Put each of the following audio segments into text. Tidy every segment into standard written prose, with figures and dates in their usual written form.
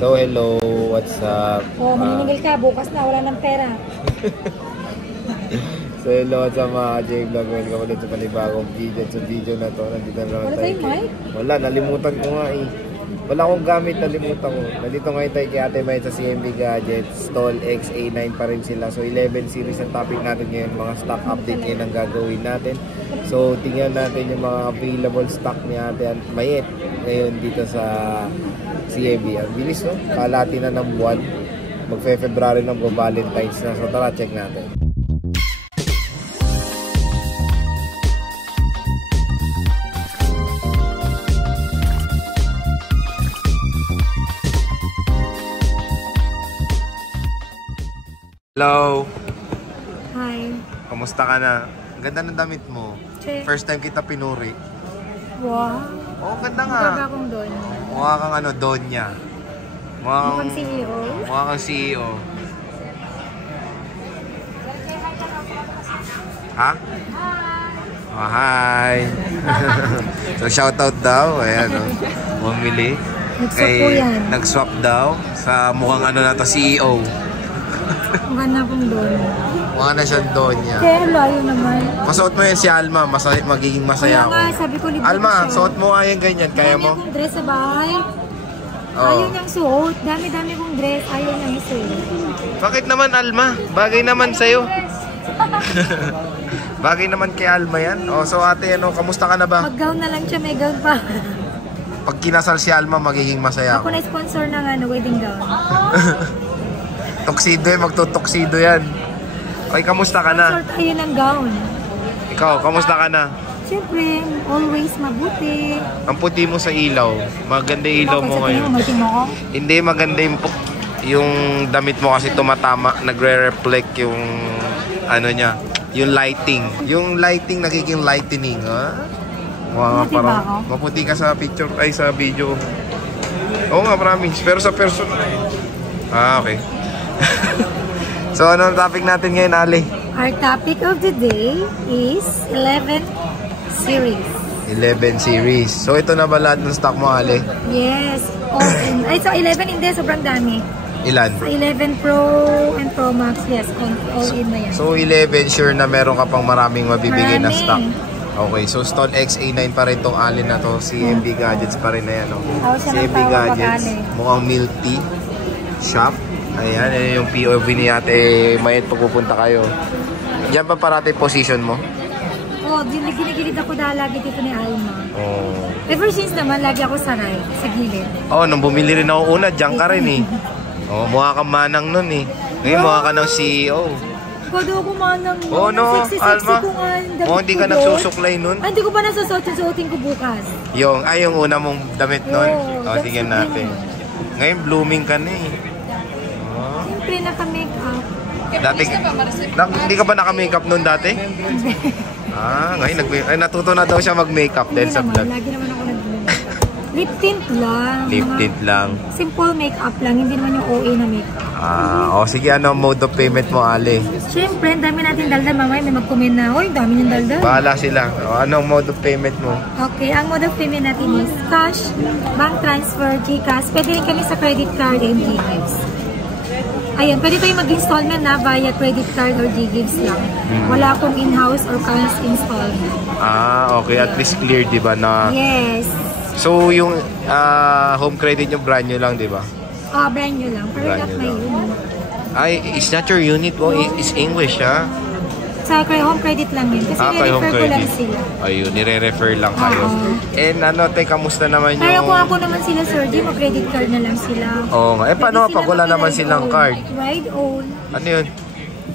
So hello, what's up? Oh, maniningil ka, bukas na, wala ng pera. So hello, what's up mga J-Vlog? Welcome ulit sa panibagong video. Sa video na to, nandito na naman tayo. Wala, nalimutan ko nga eh. Wala akong gamit, nalimutan ko. Nandito ngayon tayo kay Ate May sa CMB Gadgets. Stall XA9 pa rin sila. So 11 series ang topic natin ngayon. Mga stock update ngayon ang gagawin natin. So tingnan natin yung mga available stock ni Ate Mayet ngayon dito sa CMB. Ang bilis, no? Kalati na ng buwan. Magfe-February na Valentine's na. So tara, check natin. Hello! Hi! Kamusta ka na? Ang ganda ng damit mo. Check. First time kita pinuri. Wow! Oo, ganda nga. Mukha akong doon. Mukha kang ano, Donya. Mukhang CEO. Mukha kang CEO. Ha? Oh, hi! So, shoutout daw. Ayan, o. Bumili. Nag-swap po yan. Nag-swap daw sa mukhang ano na to, CEO. Mukha na akong doon. Mukha na siyang Donya. Kaya layo naman. Masuot mo yan si Alma, magiging masaya ako. Kaya nga, sabi ko libre Alma, siya. suot mo nga yan ganyan, kaya mo? Dami akong dress sa bahay. Oh. Ayaw niyang suot. Dami-dami kong dress. Ayaw niyang isuot. Bakit naman Alma? Bagay naman sa'yo. Bagay naman kay Alma yan. Oh, so ate, ano, kamusta ka na ba? Mag-gown na lang siya, may gown pa. Pag kinasal si Alma, magiging masaya Ako ako. na-sponsor ng wedding gown. Tuxedo yan, magtutuxedo yan. Okay, kamusta ka na? Sponsor tayo ng gown. Ikaw, kamusta ka na? Siyempre, always mabuti. Ang puti mo sa ilaw. Maganda yung ilaw mo ngayon. Bakit mo ako? Hindi, maganda yung damit mo kasi tumatama. Nagre-reflect yung ano niya. Yung lighting. Yung lighting nagiging lightening. Ha? Maputi ba ako? Maputi ka sa picture, ay sa video. Oo nga, promise. Pero sa person. Ah, okay. So, ano ang topic natin ngayon, Ali? Our topic of the day is 11 series. 11 series. So, ito na ba lahat ng stock mo, Ali? Yes. All in. Ay, so 11 hindi. Sobrang dami. Ilan? So 11 Pro and Pro Max. Yes. All in na yan. So, 11, sure na meron ka pang maraming mabibigay na Marami. stock. Okay, so Stall XA9 pa rin tong Ali na to. CMB Gadgets pa rin na yan. No? CMB Gadgets. Mukhang milk tea shop. Ayan, yan yung POV ni Ate Mayet pag pupunta kayo. Diyan pa parati position mo? Oh, ginigilid ako dahil lagi dito ni Alma. Oh. Ever since naman, lagi ako sa gilid. Oh, nung bumili rin ako una, diyan ka rin eh. Oh, mukha kang manang nun eh. Ngayon mukha ka ng CEO. Kado ako manang nun. Oh no, Alma. Oh, hindi ka nagsusuklay nun? Ay, hindi ko pa nasusuot. Susuotin ko bukas. Yung una mong damit nun? Oh, sige natin. Ngayon, blooming ka na eh. Siyempre, naka-makeup. Dati, hindi ka ba naka-makeup nun dati? Ah, ngayon, natuto na daw siya mag-makeup dahil sa vlog. Lagi naman ako lip tint lang. Lip tint lang. Simple makeup lang, hindi naman yung OA na makeup. Ah, o sige, ano mode of payment mo, Ali? Siyempre, ang dami natin daldal. Mamaya may mag-comment na, "Uy, dami niyong daldal." Bahala sila. O, anong mode of payment mo? Okay, ang mode of payment natin is cash, bank transfer, GCash. Pwede rin kami sa credit card and Ggives. Ayun, pwede tayo mag-installment na via credit card or Ggives lang. Wala akong in-house or cash installment. Ah, okay. At least clear, di ba? Na... Yes. So, yung home credit yung brand new lang, di ba? Brand new lang. Pero Brand not new my lang. unit. Ay, it's not your unit. Oh, it's English, ha? Sa home credit lang yun. Kasi kay home nire-refer ko lang credit. sila. Ayun, nire-refer lang kayo. And ano, kamusta naman yung... Pero kung ako naman sila, Sir G, mag-credit card na lang sila. Oo nga. Paano pag wala naman silang card? Ride own. Ano yun?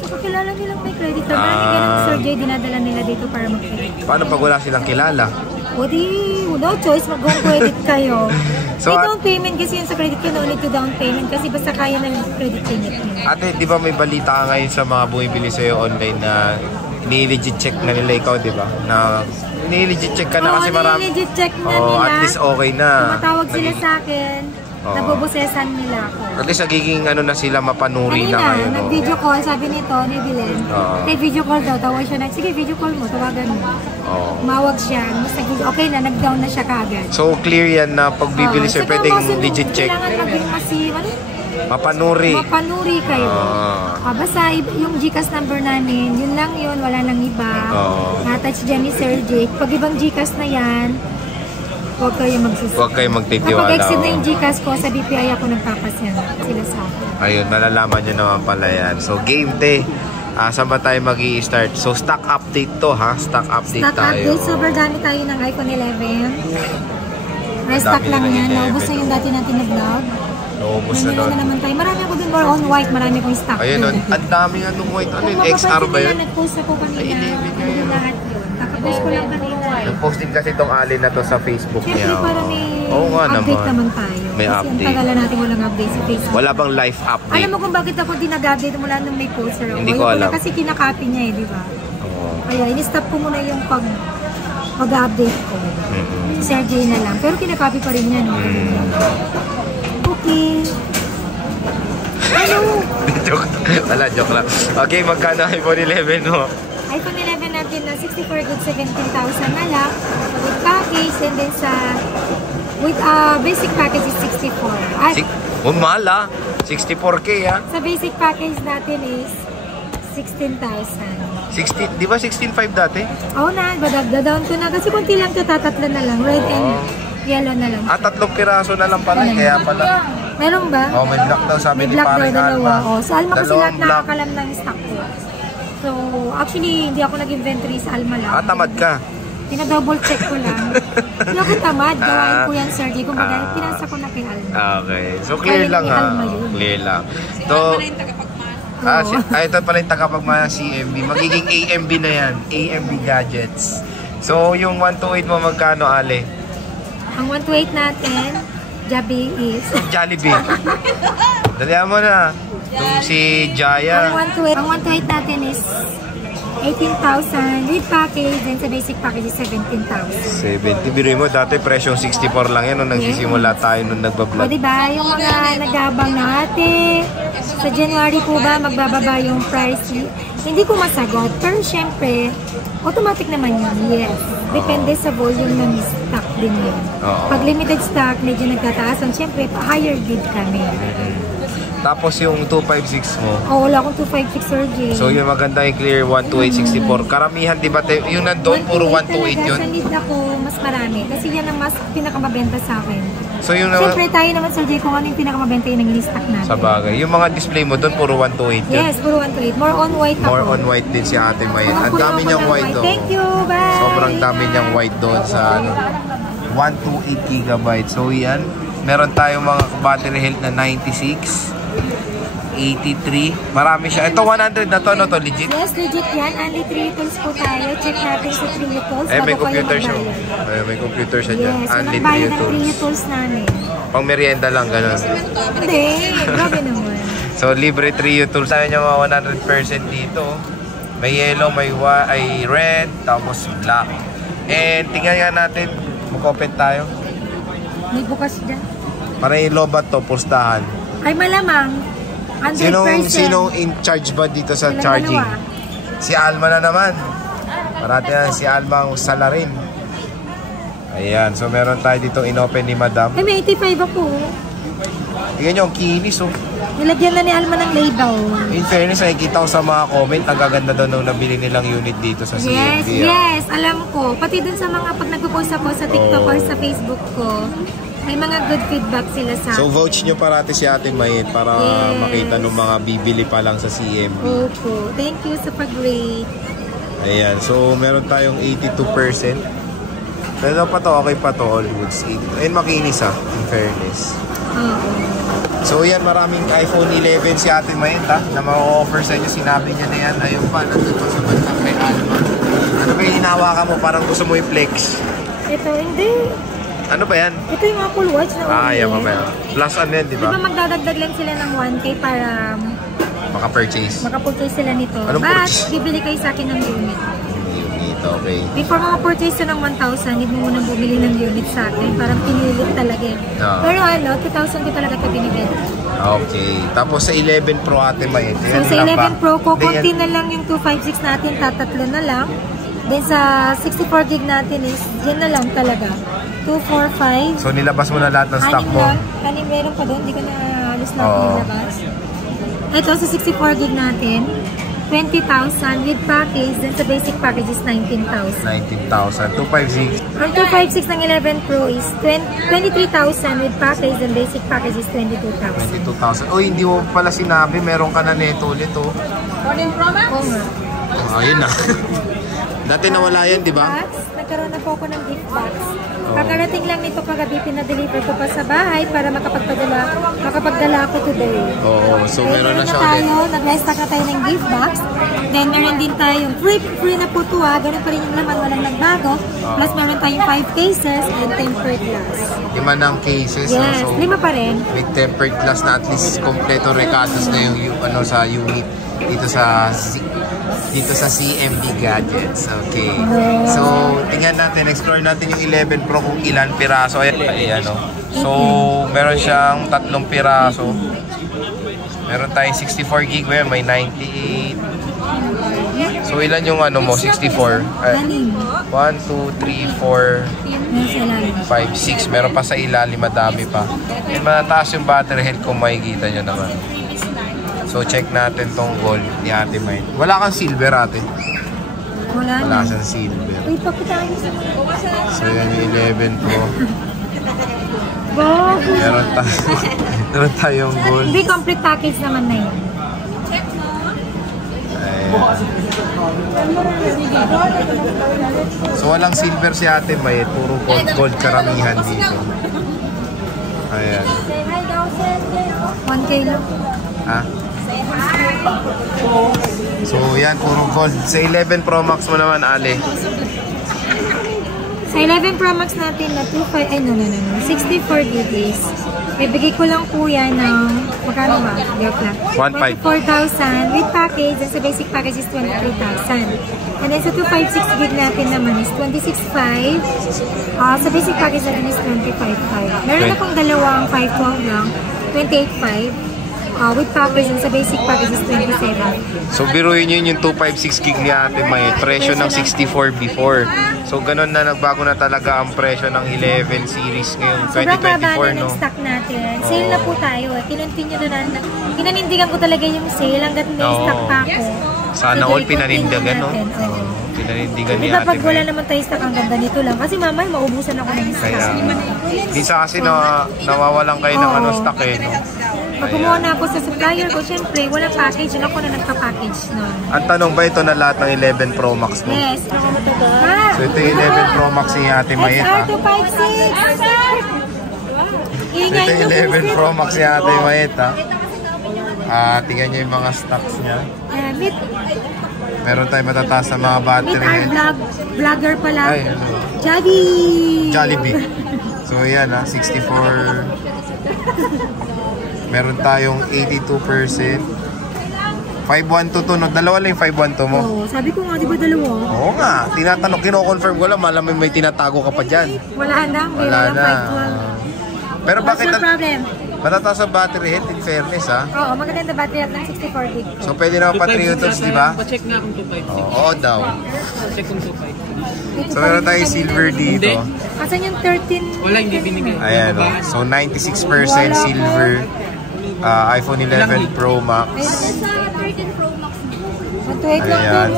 So, kakilala nilang may credit card. Marami ganun, Sir J, dinadala nila dito para mag-credit. Paano pag wala silang kilala? O di, no choice, mag-home credit kayo. So, may down payment kasi yun sa credit card, no need to down payment kasi basta kaya na yung credit payment nila. Ate, di ba may balita ka ngayon sa mga bumibili sa'yo online na ni-legit check na nila ikaw, di ba? Na ni-legit check ka na kasi marami. Ni-legit check na nila. At least okay na. Tumatawag sila sa akin. Oo. Nabubusesan nila ako. At least nagiging ano na sila, mapanuri na kayo. No? Nag-video call, sabi nito, ni Dylan. Okay, video call daw. Tawag siya na, sige, video call mo, tawagan mo. Mawag siya. Okay na, nag-down na siya kagad. So, clear yan na pag bibili sir, pwedeng legit check. Kailangan maging mapanuri. Mapanuri kayo. Basta yung GCash number namin, yun lang yun, wala nang iba. Na-touch dyan ni Sir Jake. Pag ibang GCash na yan, huwag kayo magsisip. Huwag kayo magtitiwala. Kapag exit na yung GCash ko, sa BPI ako nagpapasyan sila sa akin. Ayun, malalaman nyo naman pala yan. So, game te. Saan ba tayo mag-i-start? So, stock update to ha. Stock update tayo. Stock update. Super dami tayo ng iPhone 11. Restock lang yan. Naubos na yung dati natin na vlog. Naubos na doon. naman tayo. Marami ako dun more on white. Marami akong stock. Ayun, ang dami nga nung white. Ano yun? XR ba yun? Nag-post ako kanina. Yung lahat yun. Kakapost ko lang kanina. Nag-post din kasi itong alin na to sa Facebook niya. Siyempre para may update naman tayo. May kasi update. Ang tagal natin walang update sa Facebook. Wala bang live update? Alam mo kung bakit ako di nag-update mula nung may poster ako? Hindi ko alam. Kasi kinakopy niya di ba? Kaya in-stop ko muna yung pag-update ko. Si Sir Jay na lang. Pero kinakopy pa rin niya. No? Okay. Ano? Wala, joke lang. Okay, magkano iPhone 11 mo? iPhone 11 natin na 64 gig 17,000 na lang. With package and then with basic package is 64. Mahal ah. 64K ah. Sa basic package natin is 16,000. 16, di ba 16.5 dati? Oo na, down ko na. Kasi kunti lang ito, tatatlo na lang. Red and yellow na lang. 3 piraso na lang pala. Kaya pala. Meron ba? May black daw sabi ni paring Alma. Sa Alma kasi lahat black. nakakalam ng stock ko. So, actually, hindi ako nag-inventory sa Alma lang. Tamad ka? Tina-double check ko lang. Hindi ako tamad. Gawain ko yan, Sir G. Kung baga, pinasa ko na kay Alma. Okay. So, clear lang ha. Clear lang. So, ito pala yung tagapagmana ng CMB. Magiging AMB na yan. AMB Gadgets. So, yung 128 mo magkano, Ale? Ang 128 natin, Jollibee is... Jollibee. Dalihan mo na. Yung si Jaya. Ang 128 natin is 18,000. With package, then sa basic package is 17,000. 70. Biruin mo, dati presyong 64 lang yan nung nagsisimula tayo nung nagbablog. O diba, yung mga nag-abang na ate, sa January po ba magbababa yung price? Hindi ko masagot, pero syempre, automatic naman yun, yes. Depende sa volume ng stock din yun. Pag limited stock, medyo nagtataasan, syempre, higher bid kami. Tapos yung 256 mo? Wala akong 256 Sir J. So yung maganda yung clear 12864. Karamihan, di ba? Yung nandun, puro 128 yun? Sa need ako, mas marami. Kasi yan ang mas pinakamabenta sa akin. So yung siyempre tayo naman Sir J, kung ano yung pinakamabenta yung nag-stock natin. Sa bagay. Yung mga display mo doon, puro 128 yun? Yes, puro 128. More on white ako. More on white din si Ate Mayan. Ang dami niyang white doon. Thank you, bye! Sobrang dami niyang white doon sa 128 GB. So yan, meron tayong mga battery health na 96. 83. Marami siya. Ito 100 na to, no to? Legit? Yes, legit yan. Only 3 tools po tayo. Check natin sa 3 tools. May computer siya. May computer siya dyan. Yes, only 3 tools namin. Pang merienda lang, gano'n. Hindi, grabe naman. So, libre 3 tools. Sabi niya mga 100% dito. May yellow, may red, tapos black. And tingnan nga natin, mag-open tayo. May bukas dyan. Para yung lobat to, pustahan. Ay, malamang. 100%. Sinong in charge ba dito sa charging? Si Alma na naman. Parati na si Alma ang salarin. Ayan, so meron tayo dito in-open ni Madam. Ay, may 85 ako. Tingnan nyo, ang kinis oh. Nilagyan na ni Alma ng label. In fairness, nakikita ko sa mga comment, ang gaganda daw nung nabili nilang unit dito sa CMB. Yes, alam ko. Pati dun sa mga pag nagpo-post ako sa TikTok or sa Facebook ko, may mga good feedback sila sa So vouch nyo parati si Ate Mayet para makita ng mga bibili pa lang sa CMB. Opo. Thank you sa pag-rate. Ayan. So meron tayong 82%. Pero pa to, okay pa to, all goods. And makinis in fairness. So yan, maraming iPhone 11 si Ate Mayet na ma-offer sa inyo. Sinabi niya na yan. Ayun pa, nandun pa sa bandang kay Alma. Ano ba yung hinahawakan mo? Parang gusto mo i-flex. Ito, hindi. Ano ba yan? Ito yung Apple Watch na yan mamaya. Plus ano yan, di ba? Di ba magdadagdag lang sila ng 1K para maka-purchase sila nito. Anong But, purchase? bibili kayo sa akin ng unit. Unit. Okay. Before mga purchase ng 1,000, hindi mo munang bumili ng unit sa akin. Parang pinilit talaga eh. Pero 2,000 ko talaga ito binibenta. Okay. Tapos sa 11 Pro Ate May. So sa 11 Pro ko, konti na lang yung 256 natin, tatatlo na lang. Then sa 64 gig natin is, yan na lang talaga. 245. So nilabas mo na lahat ng stock mo? Anim meron pa doon, hindi ko na halos natin nilabas. Ito sa 64 gig natin, 20,000 with package, then sa basic package is 19,000. 19,000. 256. Ang 256 ng 11 Pro is 23,000 with package, then basic package is 22,000. 22,000. Oh, hindi mo pala sinabi, meron ka na neto ulit oh. Morning Promax? Oo nga. Ayun na. Dati nawala yan, di ba? Nagkaroon na po ako ng gift box. Kakarating lang nito kagabi, pinadeliver ko pa sa bahay para makapagdala ako today. Oo, so meron na siya ulit. Nag-restock na tayo ng gift box. Then meron din tayong free na po ito ha. Ganun pa rin yung laman, walang nagbago. Plus meron tayong 5 cases and tempered glass. 5 ng cases. Yes, so 5 pa rin. With tempered glass na at least kompleto recados na yung ano, sa unit dito sa CMB Gadgets. Okay. So, tingnan natin, explore natin yung 11 Pro kung ilan piraso. Ayan, oh. So, meron siyang 3 piraso. Meron tayong 64 gig, may 98. So, ilan yung ano mo? 64. 1, 2, 3, 4, 5, 6. Meron pa sa ilalim, madami pa. May mataas yung battery health kung makikita nyo naman. So, check natin tong gold ni Ate May. Wala kang silver, ate? Wala siyang silver. Wait, pakitain sa So, yan yung 11 Pro. Wow! Meron tayong gold. Hindi, complete package naman na yun. So, walang silver si Ate May. Puro gold karamihan dito. Ayan. 1K lang. Ha? So, yan, puro gold. Sa 11 Pro Max mo naman, Ale. Sa 11 Pro Max natin na 64 gigs. Ibigay ko lang po yan ng, magkano ba? 4,000 with package. And sa basic package is 23,000. And then sa 256 gig natin naman is 26,500. Sa basic package natin is 25,500. Meron akong dalawang 512 lang, 28,500. With package and sa basic package is 27. So, biruin yun yung 256 gig ni Ate May. Presyo ng 64 before. So, ganun na, nagbago na talaga ang presyo ng 11 series ngayong 2024, sobrang baba na no? ng stock natin. Sale na po tayo. Kinontinue na kinanindigan ko talaga yung sale hanggat may stock pa ako. Sana all pinanindigan, no? Pinanindigan ni Ate May. Pag wala naman tayo stock, ang ganda nito lang. Kasi mamay, maubusan ako ng stock. Kaya, minsan kasi nawawalan kayo ng stock eh, no? Pag kumuha na ako sa supplier ko, syempre, walang package. Yun ako na nagpa-package nun. Ang tanong ba ito na lahat ng 11 Pro Max mo? Yes. So ito yung 11 Pro Max ni Ate Mayet, ha? SR256! So ito yung 11 Pro Max ni Ate Mayet, ha? Tingnan nyo yung mga stocks niya. Meron tayo matataas sa mga battery. Vlogger pala. Ay, ano? Jollibee. So yan, ha? 64. Meron tayong 82%. 512 to, no? Dalawa lang yung 512 mo. Oo, sabi ko nga, di ba dalawa? Oo nga, tinatanong, kino-confirm ko lang, malamang may tinatago ka pa dyan. Wala na, wala na. Pero bakit? What's your problem? Matataas ang battery health, in fairness, ha? Oo, maganda na battery health ng 64 gig. So, pwede naman pa 3 utils, di ba? Pa-check na kung 2.5. Oo daw. Check kung 2.5. So, meron tayong silver dito. Asan yung 13? Wala, hindi binigay. Ayan, o. So, 96% silver. iPhone 11 Pro Max. Ayan.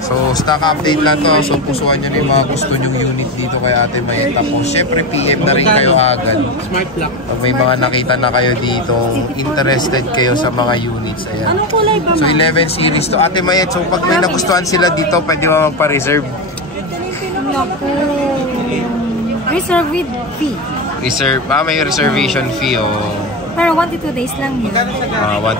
So, stock update lang to. So, pusuan nyo na yung mga gusto nyong unit dito kay Ate Mayet. Tapos, syempre, PM na rin kayo agad. Smart lock. Pag may mga nakita na kayo dito, interested kayo sa mga units. Ayan. So, 11 series to. Ate Mayet, so pag may nagustuhan sila dito, pwede mo magpa-reserve. Naku. Reserve with fee. Reserve, may reservation fee o... Pero 1 to 2 days lang yun. 1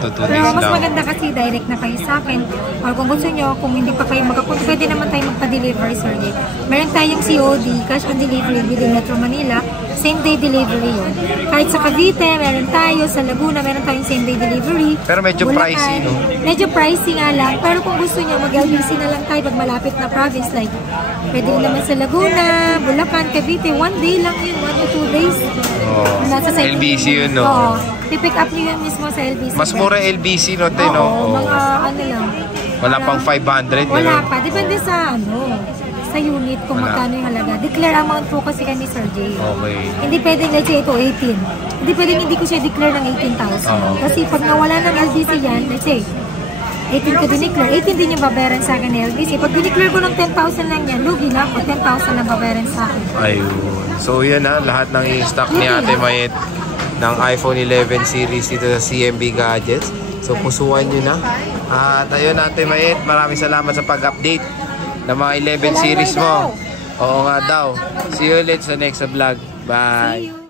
to 2 days Pero mas lang. maganda kasi direct na kayo sa akin. Or kung gusto nyo, kung hindi pa kayo magkapunta, pwede naman tayo magpa-deliver, sir. Meron tayong COD, cash on delivery within Metro Manila. Same day delivery yun. Kahit sa Cavite, meron tayo. Sa Laguna, meron tayong same day delivery. Pero medyo Bulacan, pricey, no? Medyo pricey nga lang. Pero kung gusto niyo, mag-LBC na lang tayo pag malapit na province. Like, pwede naman sa Laguna, Bulacan, Cavite. 1 day lang yun, 1 to 2 days. Oh. Nasa sa LBC yun, no? Oo. Pipick up niyo yun mismo sa LBC. Mas mura LBC, no, te, no? Oo, mga ano lang. Wala pang 500, Wala gano'n? pa. Depende sa sa unit kung Wala. magkano yung halaga. Declare amount po kasi kami, Sir Jay. Okay. Hindi pwedeng, let's say ito, 18. Hindi pwedeng hindi ko siya declare ng 18,000. Oo. Kasi pag nawala ng LBC yan, let's say, 18 ko dineclare, 18 din yung babayaran sa akin ng LBC. Pag dineclare ko ng 10,000 lang yan, lugi lang ako, 10,000 lang babayaran sa akin. Ayun. So yan na, lahat ng i-stock ni Ate Mayet ng iPhone 11 series dito sa CMB Gadgets. So pusuan nyo na. At ayun, Ate Mayet, maraming salamat sa pag-update ng mga 11 series mo. Oo nga daw. See you ulit sa next vlog. Bye! See you!